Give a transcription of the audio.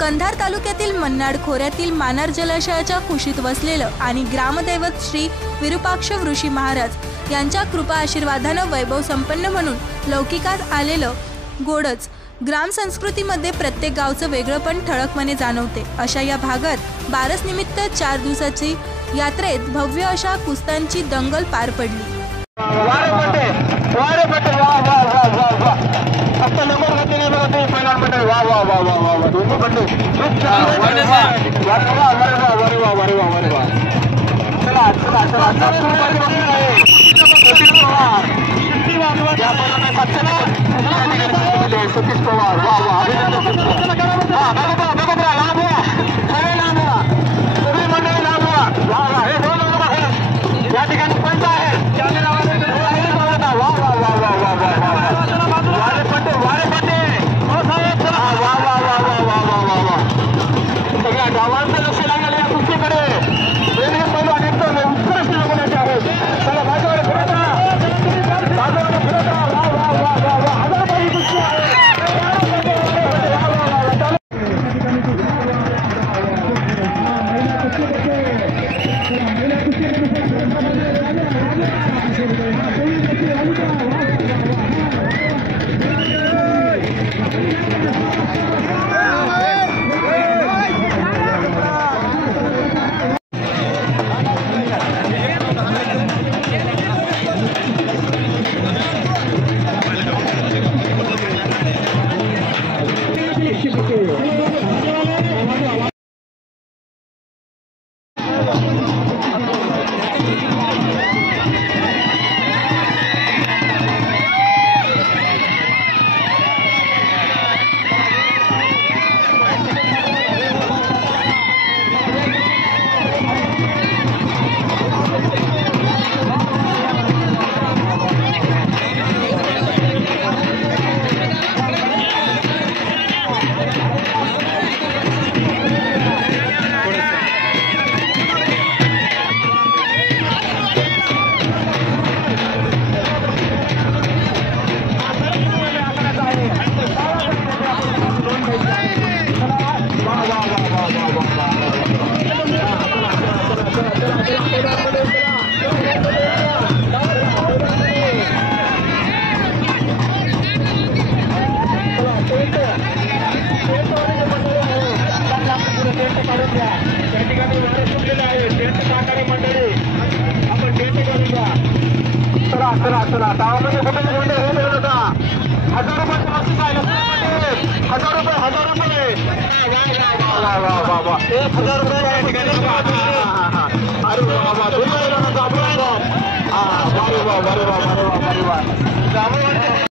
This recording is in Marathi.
कंधार तालुक्यातील मन्नाड खोऱ्यातील मानार जलाशयाच्या कुशीत वसलेलं आणि ग्रामदैवत श्री विरूपाक्ष ऋषी महाराज यांच्या कृपा आशीर्वादानं वैभव संपन्न म्हणून लौकिकात आलेलं गोडच ग्राम संस्कृतीमध्ये प्रत्येक गावचं वेगळंपण ठळकपणे जाणवते। अशा या भागात बारस निमित्त 4 दिवसाची यात्रेत भव्य अशा कुस्त्यांची दंगल पार पडली। $1000